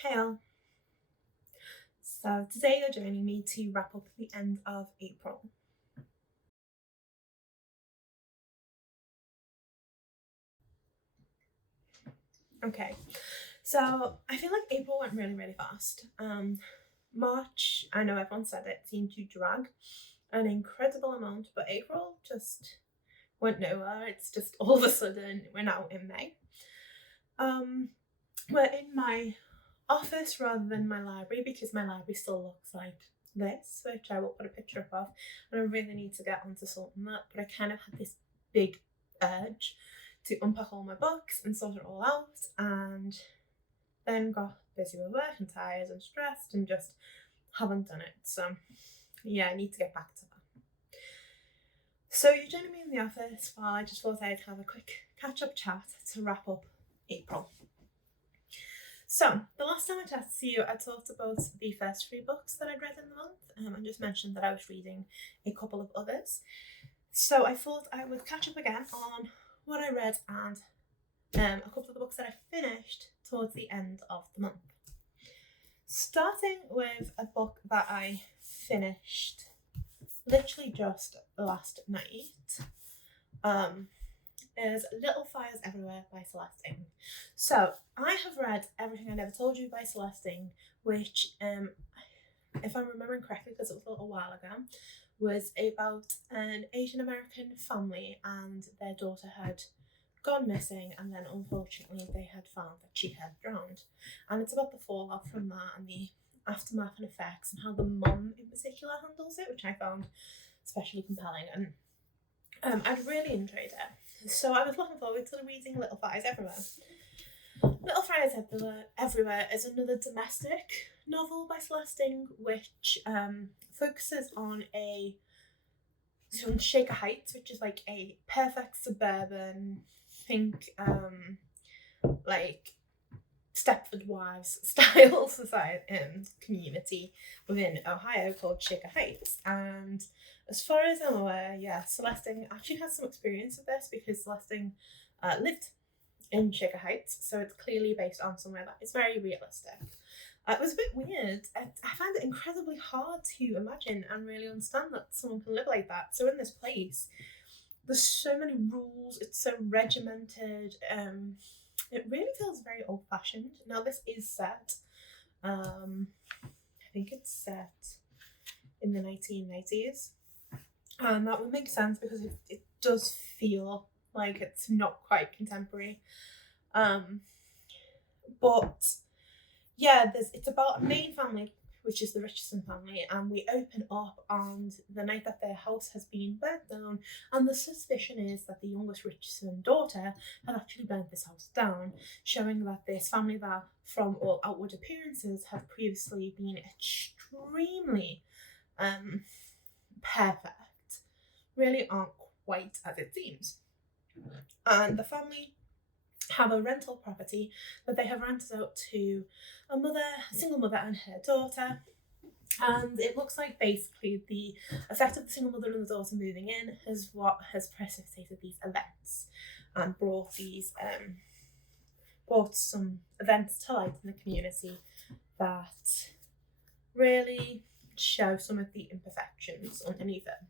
Hey all. So today you're joining me to wrap up the end of April. Okay, so I feel like April went really fast. March, I know everyone said it, seemed to drag an incredible amount, but April just went nowhere. It's just all of a sudden we're now in May. We're in my office rather than my library because my library still looks like this, which I will put a picture up of, and I really need to get onto sorting that, but I kind of had this big urge to unpack all my books and sort it all out, and then got busy with work and tired and stressed and just haven't done it. So yeah, I need to get back to that. So you're joining me in the office while I just thought I'd have a quick catch-up chat to wrap up April. So, the last time I chatted to you, I talked about the first 3 books that I'd read in the month, and just mentioned that I was reading a couple of others. So I thought I would catch up again on what I read and a couple of the books that I finished towards the end of the month. Starting with a book that I finished literally just last night, is Little Fires Everywhere by Celeste. So I have read Everything I Never Told You by Celeste, which, if I'm remembering correctly, because it was a little while ago, was about an Asian American family and their daughter had gone missing, and then unfortunately they had found that she had drowned. And it's about the fallout from that and the aftermath and effects and how the mum in particular handles it, which I found especially compelling, and I'd really enjoyed it. So I was looking forward to reading Little Fires Everywhere. Little Fires Everywhere is another domestic novel by Celeste, which focuses on Shaker Heights, which is like a perfect suburban, think like Stepford Wives style society community within Ohio called Shaker Heights. And as far as I'm aware, Celeste actually has some experience with this because Celeste lived in Shaker Heights, so it's clearly based on somewhere that is very realistic. It was a bit weird. I found it incredibly hard to imagine and really understand that someone can live like that. So in this place, there's so many rules, it's so regimented, it really feels very old-fashioned. Now this is set, I think it's set in the 1990s. That would make sense because it does feel like it's not quite contemporary. But yeah, it's about a main family, which is the Richardson family, and we open up on the night that their house has been burnt down, and the suspicion is that the youngest Richardson daughter had actually burnt this house down, showing that this family that, from all outward appearances, have previously been extremely perfect, really aren't quite as it seems. And the family have a rental property that they have rented out to a single mother and her daughter. And it looks like basically the effect of the single mother and the daughter moving in is what has precipitated these events and brought some events to light in the community that really show some of the imperfections underneath it.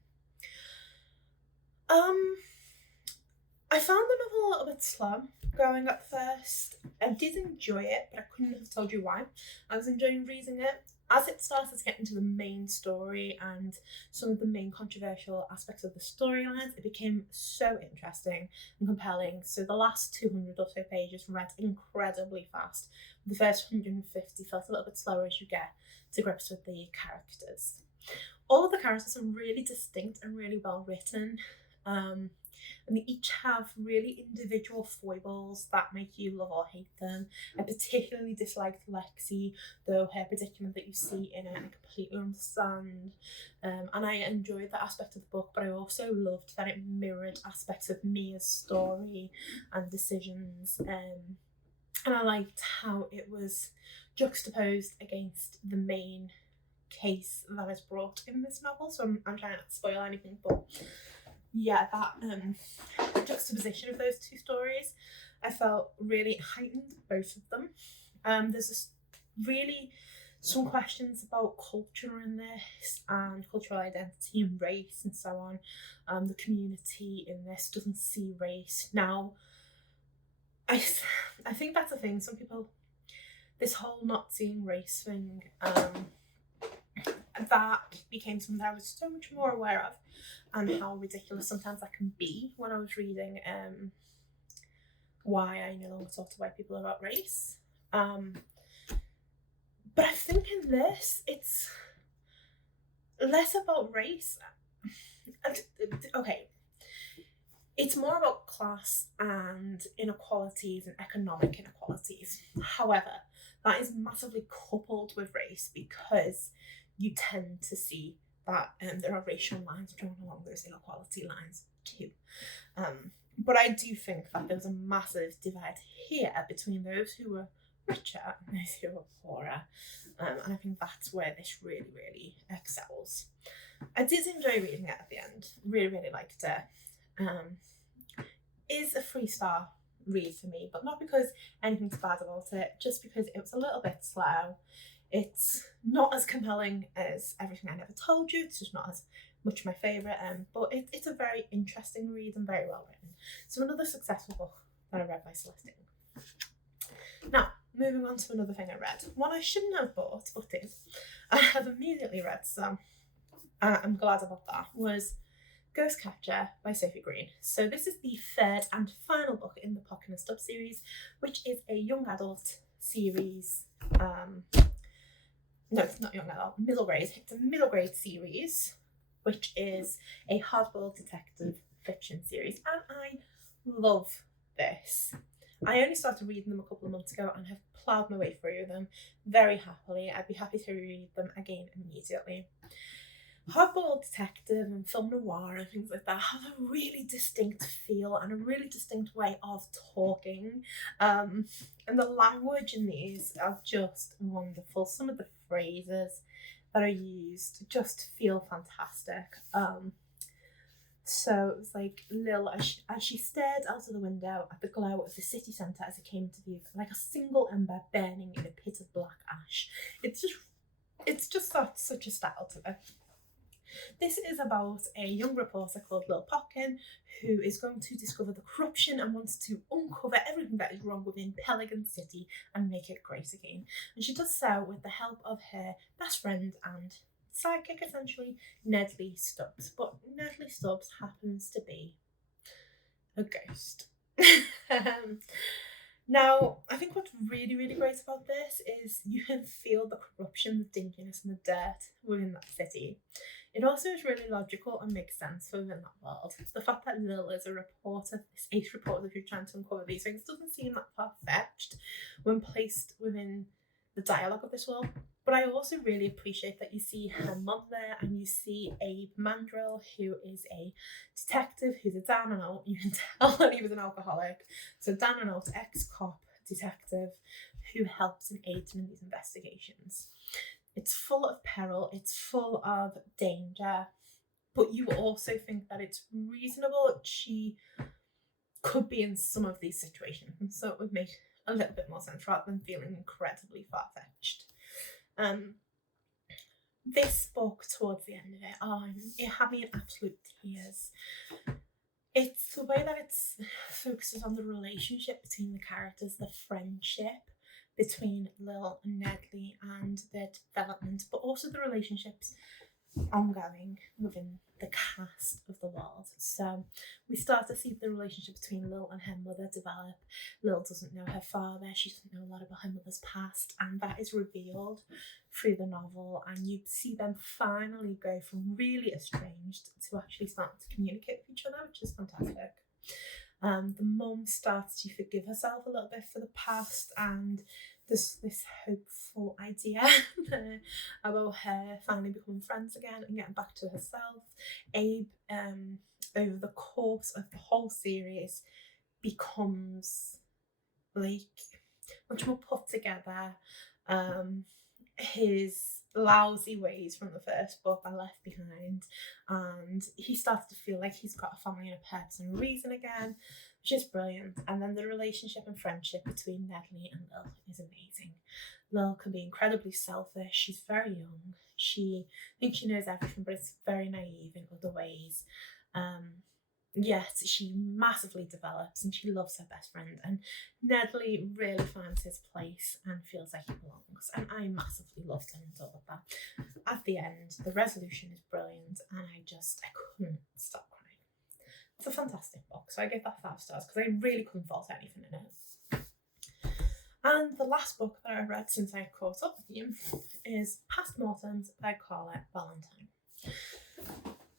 I found the novel a little bit slow going at first. I did enjoy it, but I couldn't have told you why. I was enjoying reading it. As it started to get into the main story and some of the main controversial aspects of the storylines, it became so interesting and compelling. So the last 200 or so pages read incredibly fast. The first 150 felt a little bit slower as you get to grips with the characters. All of the characters are really distinct and really well written. And they each have really individual foibles that make you love or hate them. I particularly disliked Lexi, though her predicament that you see in it I completely understand. And I enjoyed that aspect of the book, but I also loved that it mirrored aspects of Mia's story and decisions. And I liked how it was juxtaposed against the main case that is brought in this novel. So I'm trying not to spoil anything, but yeah, that juxtaposition of those two stories, I felt really heightened both of them. There's really some questions about culture in this and cultural identity and race and so on. The community in this doesn't see race. Now, I think that's the thing. Some people, this whole not seeing race thing, that became something I was so much more aware of, and how ridiculous sometimes that can be when I was reading Why I No Longer Talk to White People About Race. But I think in this, it's less about race. Okay, it's more about class and inequalities and economic inequalities. However, that is massively coupled with race, because you tend to see that there are racial lines drawn along those inequality lines too. But I do think that there's a massive divide here between those who were richer and those who were poorer. And I think that's where this really, really excels. I did enjoy reading it at the end. Really, really liked it. Is a 3-star read for me, but not because anything's bad about it, just because it was a little bit slow. It's not as compelling as Everything I Never Told You. It's just not as much my favourite, but it's a very interesting read and very well written. So another successful book that I read by Celeste. Now, moving on to another thing I read. One I shouldn't have bought, but did. I have immediately read, so I'm glad about that, was Ghostcatcher by Sophie Green. So this is the third and final book in the Potkin and Stubbs series, which is a young adult series. No, it's not young adult, middle grade. It's a middle grade series, which is a hardboiled detective fiction series, and I love this. I only started reading them a couple of months ago and have ploughed my way through them very happily. I'd be happy to read them again immediately. Hardboiled detective and film noir and things like that have a really distinct feel and a really distinct way of talking. And the language in these are just wonderful. Some of the phrases that are used just feel fantastic. So it was like Lil, as she stared out of the window at the glow of the city centre as it came into view, like a single ember burning in a pit of black ash. It's just got such a style to it. This is about a young reporter called Lil Potkin, who is going to discover the corruption and wants to uncover everything that is wrong within Pelican City and make it great again. And she does so with the help of her best friend and sidekick, essentially, Nedley Stubbs. But Nedley Stubbs happens to be a ghost. Now, I think what's really, really great about this is you can feel the corruption, the dinginess and the dirt within that city. It also is really logical and makes sense within that world. The fact that Lil is a reporter, this ace reporter who's trying to uncover these things, doesn't seem that far-fetched when placed within the dialogue of this world. But I also really appreciate that you see her mum there, and you see Abe Mandrill, who is a detective who's a down and out. You can tell that he was an alcoholic. So down and out ex-cop detective who helps and aids him in these investigations. It's full of peril, it's full of danger, but you also think that it's reasonable. She could be in some of these situations, and so it would make a little bit more sense rather than feeling incredibly far-fetched. This book, towards the end of it had me in absolute tears. It's the way that it focuses on the relationship between the characters, the friendship between Lil and Nedley and their development, but also the relationships ongoing within the cast of the world. So we start to see the relationship between Lil and her mother develop. Lil doesn't know her father, she doesn't know a lot about her mother's past, and that is revealed through the novel, and you see them finally go from really estranged to actually starting to communicate with each other, which is fantastic. The mum starts to forgive herself a little bit for the past, and there's this hopeful idea about her finally becoming friends again and getting back to herself. Abe, over the course of the whole series, becomes like much more put together. His lousy ways from the first book are left behind, and he starts to feel like he's got a family and a purpose and a reason again. which is brilliant. And then the relationship and friendship between Nedley and Lil is amazing. Lil can be incredibly selfish. She's very young. She thinks she knows everything, but it's very naive in other ways. Yet she massively develops and she loves her best friend. And Nedley really finds his place and feels like he belongs. And I massively loved and adored that. At the end, the resolution is brilliant, and I couldn't stop crying. It's a fantastic book, so I give that 5 stars because I really couldn't fault anything in it. And the last book that I read since I caught up with you is Past Mortems by Carla Valentine.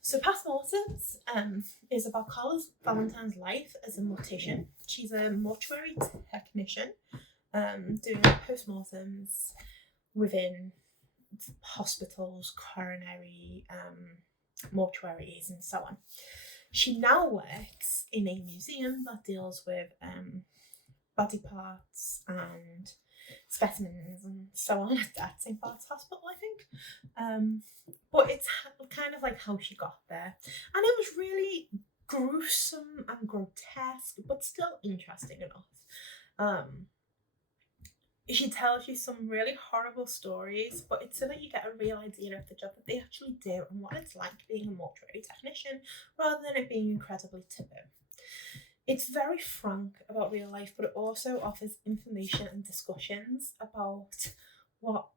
So Past Mortems is about Carla's Valentine's life as a mortician. She's a mortuary technician doing post-mortems within hospitals, coronary mortuaries and so on. She now works in a museum that deals with body parts and specimens and so on at St. Bart's Hospital, I think. But it's kind of like how she got there. And it was really gruesome and grotesque, but still interesting enough. She tells you some really horrible stories, but it's so that you get a real idea of the job that they actually do and what it's like being a mortuary technician, rather than it being incredibly taboo. It's very frank about real life, but it also offers information and discussions about what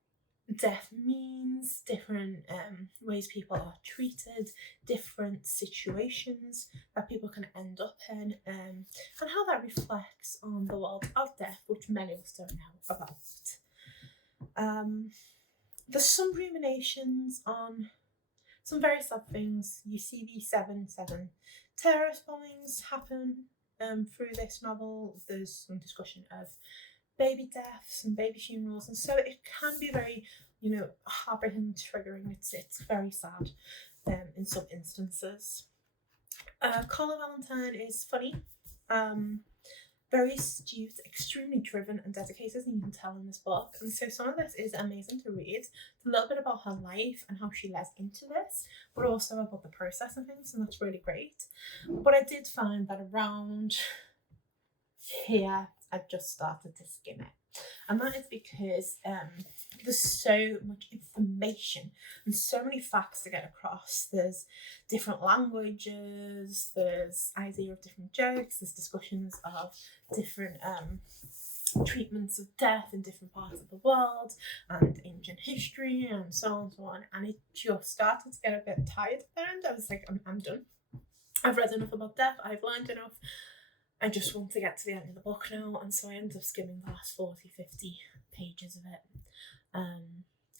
death means, different ways people are treated, different situations that people can end up in, and how that reflects on the world of death, which many of us don't know about. There's some ruminations on some very sad things. You see these 7/7 terrorist bombings happen through this novel. There's some discussion of baby deaths and baby funerals, and so it can be very, heartbreaking, triggering. It's very sad in some instances. Carla Valentine is funny, very astute, extremely driven and dedicated, and you can tell in this book. And so some of this is amazing to read. It's a little bit about her life and how she led into this, but also about the process and things, and that's really great. But I did find that around here, I just started to skim it. And that is because there's so much information and so many facts to get across. There's different languages, there's idea of different jokes, there's discussions of different treatments of death in different parts of the world and ancient history and so on and so on. And it just started to get a bit tired at the end. I was like, I'm done. I've read enough about death, I've learned enough. I just want to get to the end of the book now, and so I ended up skimming the last 40-50 pages of it.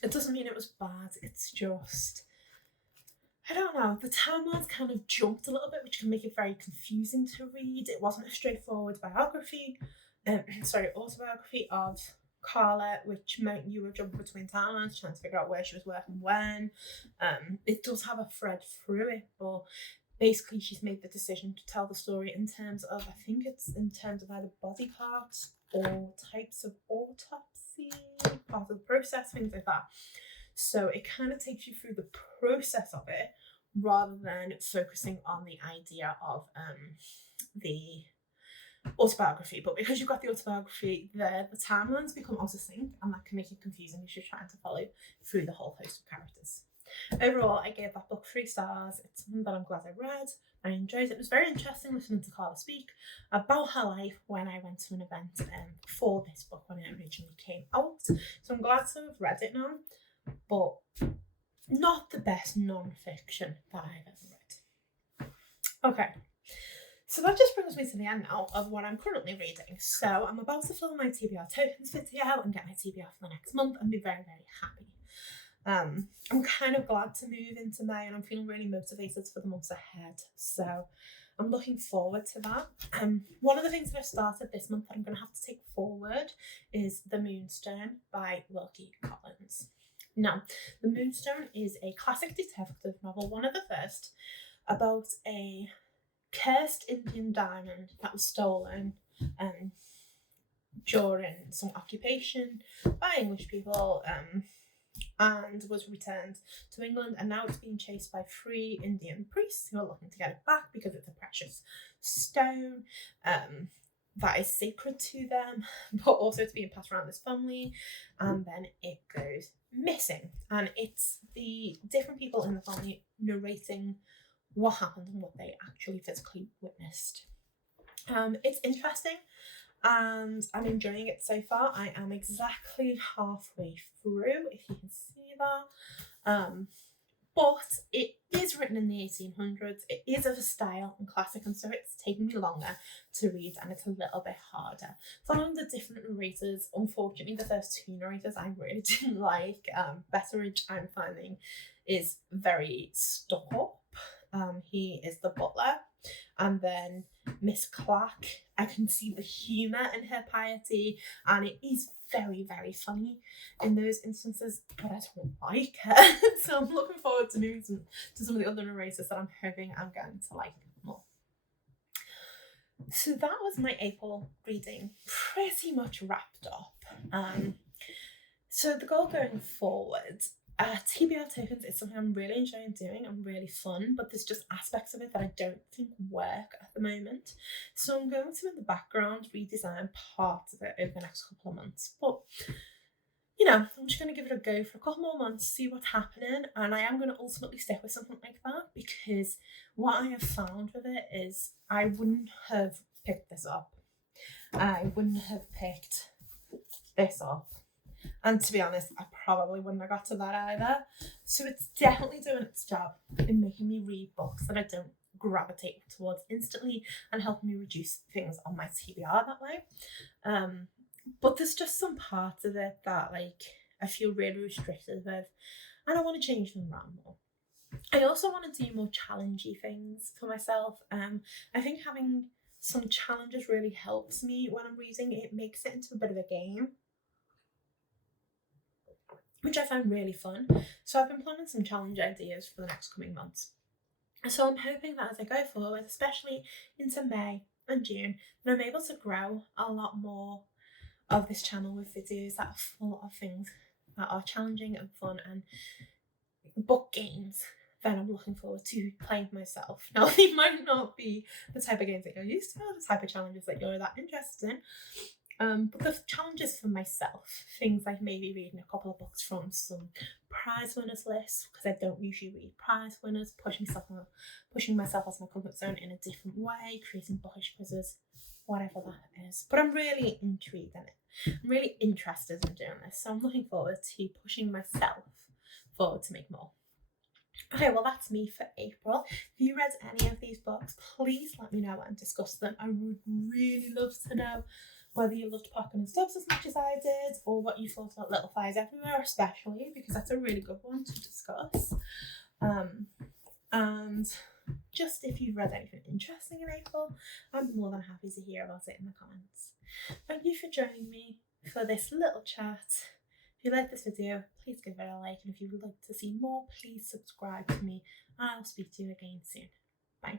It doesn't mean it was bad, it's just, I don't know, the timelines kind of jumped a little bit, which can make it very confusing to read. It wasn't a straightforward autobiography of Carla, which meant you were jumping between timelines, trying to figure out where she was working when. It does have a thread through it, but basically she's made the decision to tell the story in terms of, I think it's in terms of either body parts or types of autopsy, part of the process, things like that. So it kind of takes you through the process of it rather than focusing on the idea of the autobiography. But because you've got the autobiography there, the timelines become out of sync, and that can make it confusing if you're trying to follow through the whole host of characters. Overall, I gave that book 3 stars. It's something that I'm glad I read. I enjoyed it. It was very interesting listening to Carla speak about her life when I went to an event for this book when it originally came out. So I'm glad to have read it now, but not the best non-fiction that I've ever read. Okay, so that just brings me to the end now of what I'm currently reading. So I'm about to fill my TBR tokens video and get my TBR for the next month and be very, very happy. I'm kind of glad to move into May, and I'm feeling really motivated for the months ahead, so I'm looking forward to that. One of the things that I've started this month that I'm going to have to take forward is The Moonstone by Wilkie. Now, The Moonstone is a classic detective novel, one of the first, about a cursed Indian diamond that was stolen during some occupation by English people and was returned to England, and now it's being chased by 3 Indian priests who are looking to get it back because it's a precious stone that is sacred to them, but also it's being passed around this family, and then it goes missing. And it's the different people in the family narrating what happened and what they actually physically witnessed. It's interesting and I'm enjoying it so far. I am exactly halfway through, if you can see that. But it is written in the 1800s. It is of a style and classic, and so it's taken me longer to read, and it's a little bit harder. Following the different narrators, unfortunately, the first 2 narrators I really didn't like. Betteridge, I'm finding, is very stuck up. He is the butler, and then Miss Clark, I can see the humour in her piety, and it is very, very funny in those instances, but I don't like her. So I'm looking forward to moving to some of the other narrators that I'm hoping I'm going to like more. So that was my April reading pretty much wrapped up. So the goal going forward, TBR tokens is something I'm really enjoying doing and really fun, but there's just aspects of it that I don't think work at the moment. So I'm going to, in the background, redesign parts of it over the next couple of months. But, you know, I'm just going to give it a go for a couple more months, see what's happening, and I am going to ultimately stick with something like that, because what I have found with it is I wouldn't have picked this up. I wouldn't have picked this up. And to be honest, I probably wouldn't have got to that either. So it's definitely doing its job in making me read books that I don't gravitate towards instantly and helping me reduce things on my TBR that way. But there's just some parts of it that like I feel really restricted with, and I want to change them around more. I also want to do more challengey things for myself. I think having some challenges really helps me when I'm reading. It makes it into a bit of a game, which I find really fun. So I've been planning some challenge ideas for the next coming months. So I'm hoping that as I go forward, especially into May and June, that I'm able to grow a lot more of this channel with videos that are full of things that are challenging and fun, and book games that I'm looking forward to playing myself. Now, they might not be the type of games that you're used to, or the type of challenges that you're that interested in. But the challenges for myself, things like maybe reading a couple of books from some prize winners lists, because I don't usually read prize winners, pushing myself out of my comfort zone in a different way, creating bookish quizzes, whatever that is. But I'm really intrigued in it. I'm really interested in doing this, so I'm looking forward to pushing myself forward to make more. Okay, well that's me for April. If you read any of these books, please let me know and discuss them. I would really love to know whether you loved Potkin and Stubbs as much as I did, or what you thought about Little Fires Everywhere, especially, because that's a really good one to discuss. And just if you've read anything interesting in April, I'm more than happy to hear about it in the comments. Thank you for joining me for this little chat. If you like this video, please give it a like, and if you would like to see more, please subscribe to me, and I'll speak to you again soon. Bye.